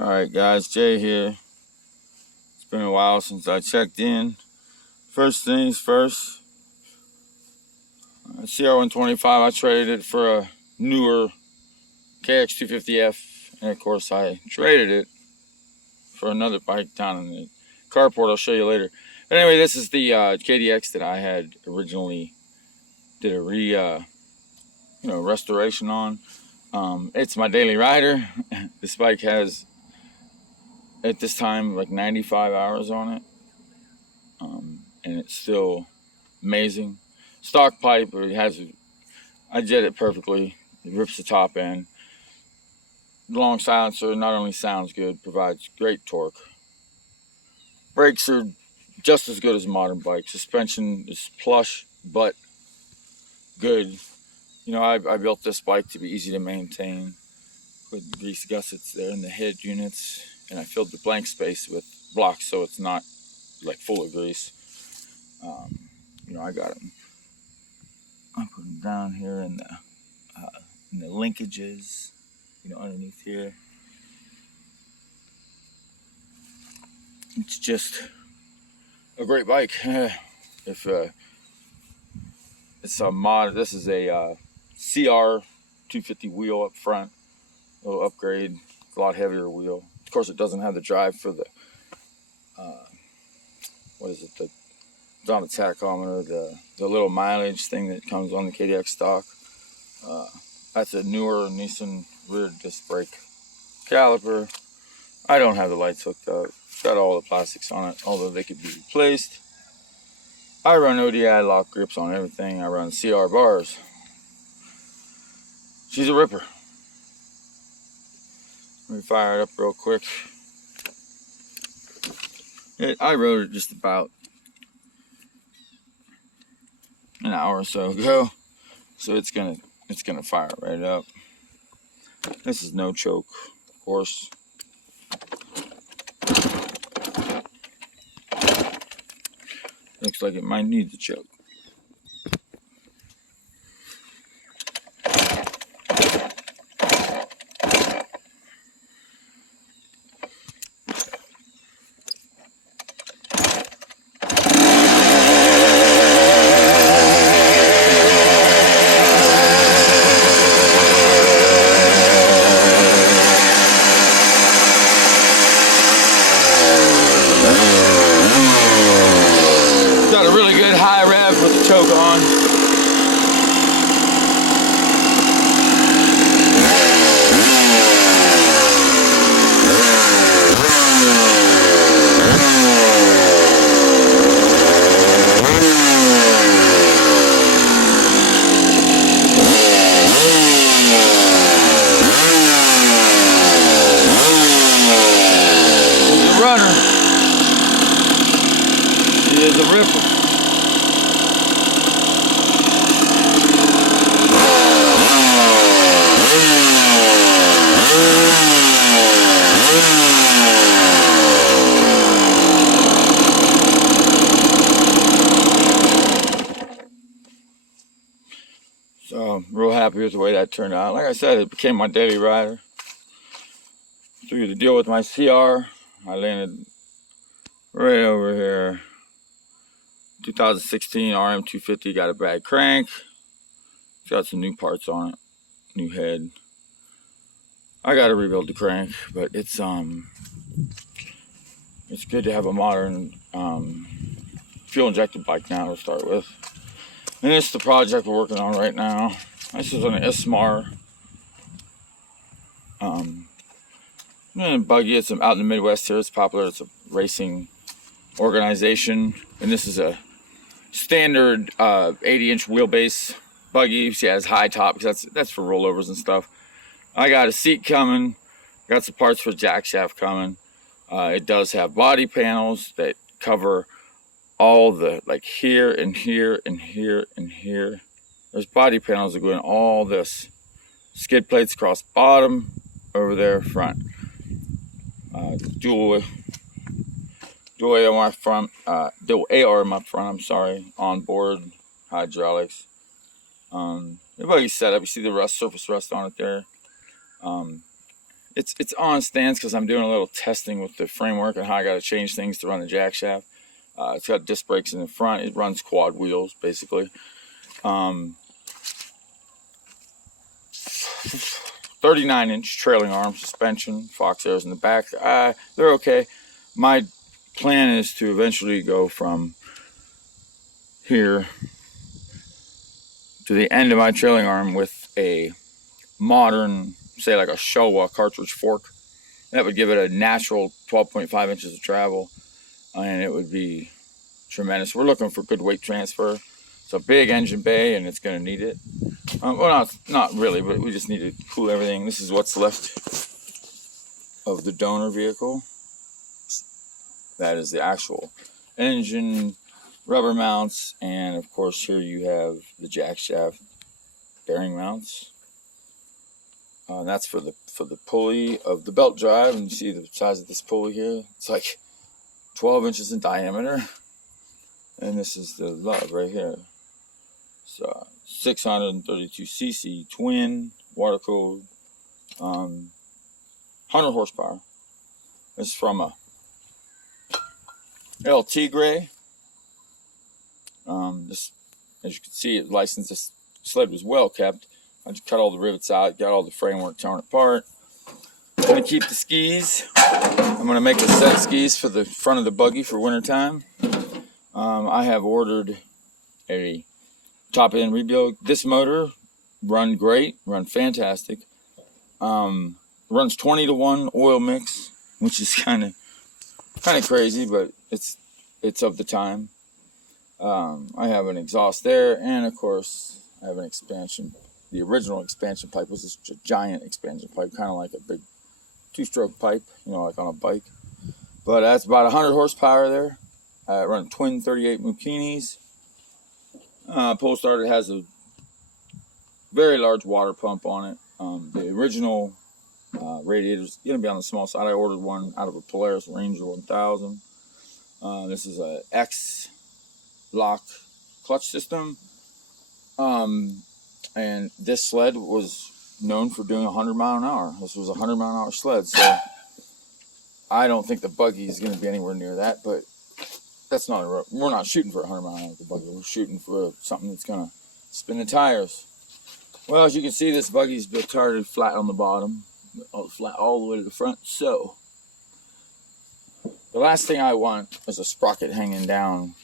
Alright guys, Jay here. It's been a while since I checked in. First things first, CR125, I traded it for a newer KX250F, and of course I traded it for another bike down in the carport I'll show you later. But anyway, this is the KDX that I had originally did a restoration on. It's my daily rider. This bike has, at this time, like 95 hours on it, and it's still amazing. Stock pipe, but I jet it perfectly. It rips the top end. The long silencer not only sounds good, provides great torque. Brakes are just as good as a modern bike. Suspension is plush but good. You know, I built this bike to be easy to maintain. Put grease gussets there in the head units, and I filled the blank space with blocks so it's not like full of grease. I got them. I put them down here in the linkages, underneath here. It's just a great bike. If it's a mod, this is a CR 250 wheel up front, a little upgrade, a lot heavier wheel. Of course, it doesn't have the drive for the it's on the tachometer, the little mileage thing that comes on the KDX stock. That's a newer Nissan rear disc brake caliper. I don't have the lights hooked up. It's got all the plastics on it, although they could be replaced. I run ODI lock grips on everything. I run CR bars. She's a ripper. Let me fire it up real quick. I rode it just about an hour or so ago, so it's gonna fire right up. This is no choke, of course. Looks like it might need the choke. Got a really good high rev with the choke on. He's a runner. He is a ripper. So I'm real happy with the way that turned out. Like I said, it became my daily rider. Through the deal with my CR, I landed right over here. 2016 RM250, got a bad crank. It's got some new parts on it, new head. I got to rebuild the crank, but it's good to have a modern fuel injected bike now to start with. And this is the project we're working on right now. This is an Ismar buggy. It's out in the Midwest here. It's popular. It's a racing organization, and this is a standard 80-inch wheelbase buggy. She has high top because that's for rollovers and stuff. I got a seat coming. Got some parts for jack shaft coming. It does have body panels that cover all the, like here and here and here and here. There's body panels that go in all this. Skid plates across bottom, over there front. Dual AR in my front, I'm sorry, onboard hydraulics. The buggy's set up. You see the surface rust on it there. It's on stands because I'm doing a little testing with the framework and how I got to change things to run the jack shaft. It's got disc brakes in the front. It runs quad wheels basically. 39-inch trailing arm suspension, Fox Airs in the back. They're okay. My plan is to eventually go from here to the end of my trailing arm with a modern, say like a Showa cartridge fork. That would give it a natural 12.5 inches of travel, and it would be tremendous. We're looking for good weight transfer. It's a big engine bay, and it's going to need it. Well, not really, but we just need to cool everything. This is what's left of the donor vehicle. That is the actual engine, rubber mounts, and of course here you have the jack shaft bearing mounts. That's for the pulley of the belt drive, and you see the size of this pulley here. It's like 12 inches in diameter, and this is the lug right here. So 632cc twin water cooled, 100 horsepower. This is from a LT Gray. This, as you can see, it licensed. This sled was well kept. I just cut all the rivets out, got all the framework torn apart. I'm gonna keep the skis. I'm gonna make a set of skis for the front of the buggy for wintertime. I have ordered a top end rebuild. This motor run great, run fantastic. Runs 20-to-1 oil mix, which is kind of crazy, but it's of the time. I have an exhaust there, and of course I have an expansion. The original expansion pipe was this giant expansion pipe, kind of like a big two-stroke pipe, you know, like on a bike. But that's about 100 horsepower there. I run twin 38 Mukinis. Pole starter has a very large water pump on it. The original radiator is going to be on the small side. I ordered one out of a Polaris Ranger 1000. This is a X-lock clutch system. And this sled was known for doing 100 mile an hour. This was a 100 mile an hour sled, so I don't think the buggy is going to be anywhere near that, but that's not we're not shooting for 100 mile an hour with the buggy. We're shooting for something that's going to spin the tires. Well, as you can see, this buggy's tarted flat on the bottom, flat all the way to the front. So the last thing I want is a sprocket hanging down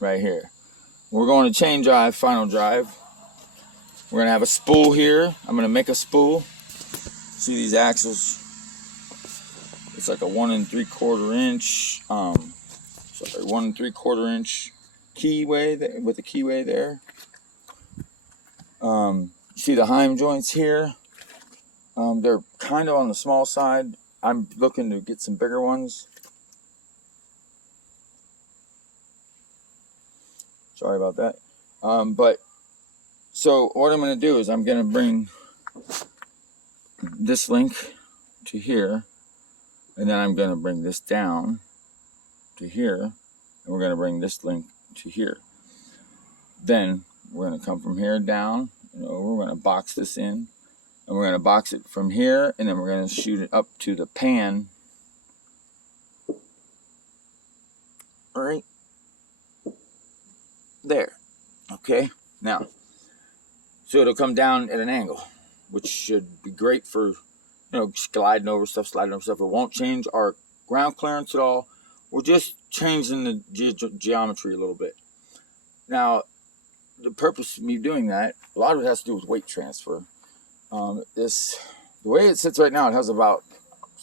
right here. We're going to chain drive, final drive. We're going to have a spool here. I'm going to make a spool. See these axles? It's like a 1 3/4 inch, 1 3/4 inch keyway with a keyway there. You see the heim joints here? They're kind of on the small side. I'm looking to get some bigger ones. Sorry about that. So what I'm going to do is I'm going to bring this link to here, and then I'm going to bring this down to here, and we're going to bring this link to here. Then we're going to come from here down and over. We're going to box this in, and we're going to box it from here, and then we're going to shoot it up to the pan. Right there. Okay. Now, so it'll come down at an angle, which should be great for, you know, gliding over stuff, sliding over stuff. It won't change our ground clearance at all. We're just changing the geometry a little bit. Now, the purpose of me doing that, a lot of it has to do with weight transfer. The way it sits right now, it has about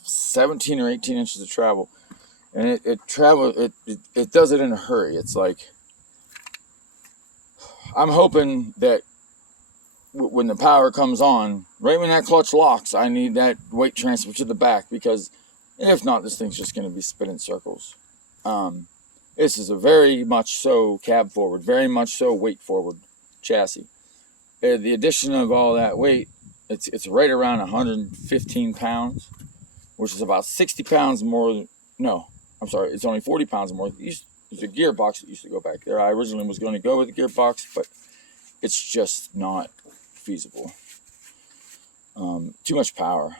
17 or 18 inches of travel, and it does it in a hurry. It's like, I'm hoping that when the power comes on, right when that clutch locks, I need that weight transfer to the back, because if not, this thing's just going to be spinning circles. This is a very much so cab forward, very much so weight forward chassis. The addition of all that weight, it's right around 115 pounds, which is about 60 pounds more. No, I'm sorry, it's only 40 pounds more. There's a gearbox that used to go back there. I originally was going to go with the gearbox, but it's just not feasible. Too much power.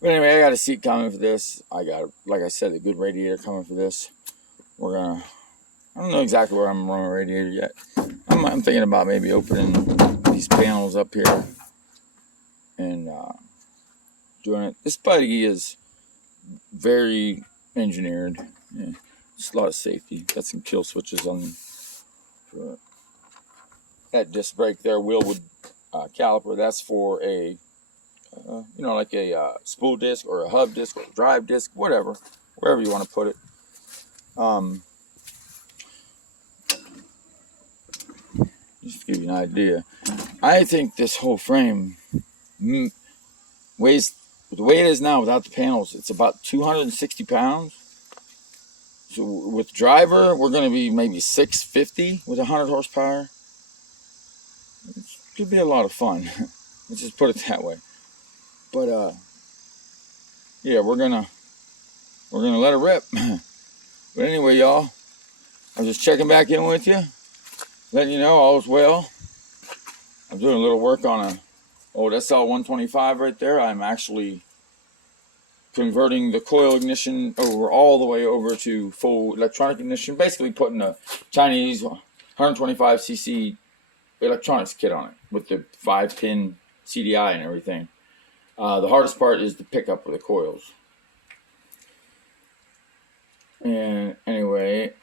But anyway, I got a seat coming for this. I got, like I said, a good radiator coming for this. We're gonna, I don't know exactly where I'm running a radiator yet. I'm thinking about maybe opening these panels up here and doing it. This buggy is very engineered. Yeah, just a lot of safety. Got some kill switches on for that disc brake there. Wheelwood caliper. That's for a like a spool disc or a hub disc or a drive disc, whatever, wherever you want to put it. Just to give you an idea, I think this whole frame weighs, the way it is now without the panels, it's about 260 pounds. So with driver, we're going to be maybe 650 with 100 horsepower. It could be a lot of fun. Let's just put it that way. But yeah, we're gonna let it rip. But anyway, y'all, I'm just checking back in with you, letting you know all's well. I'm doing a little work on a old SL125 right there. I'm actually converting the coil ignition all the way over to full electronic ignition, basically putting a Chinese 125cc electronics kit on it with the 5-pin CDI and everything. The hardest part is the pickup of the coils. And anyway,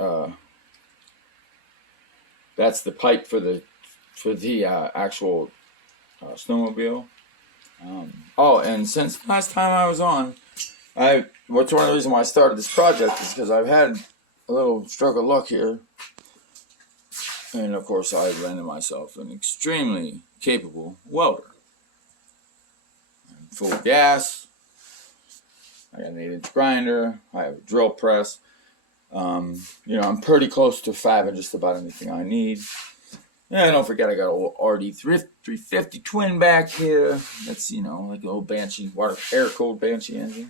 that's the pipe for the actual snowmobile. Oh, and since last time I was on, what's one of the reasons why I started this project is because I've had a little stroke of luck here, and of course I've landed myself an extremely capable welder. I'm full of gas. I got an 8-inch grinder. I have a drill press. I'm pretty close to fabbing just about anything I need. Yeah, don't forget I got an old RD 350 twin back here. That's, like an old Banshee, air-cooled Banshee engine.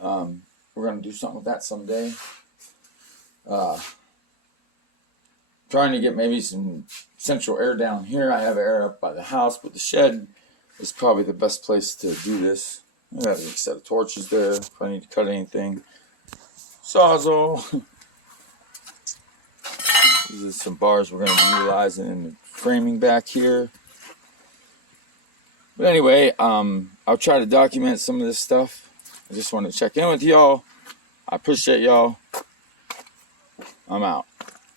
We're going to do something with that someday. Trying to get maybe some central air down here. I have air up by the house, but the shed is probably the best place to do this. I got a set of torches there if I need to cut anything. Sawzall. These are some bars we're going to be utilizing in the framing back here. But anyway, I'll try to document some of this stuff. I just want to check in with y'all. I appreciate y'all. I'm out.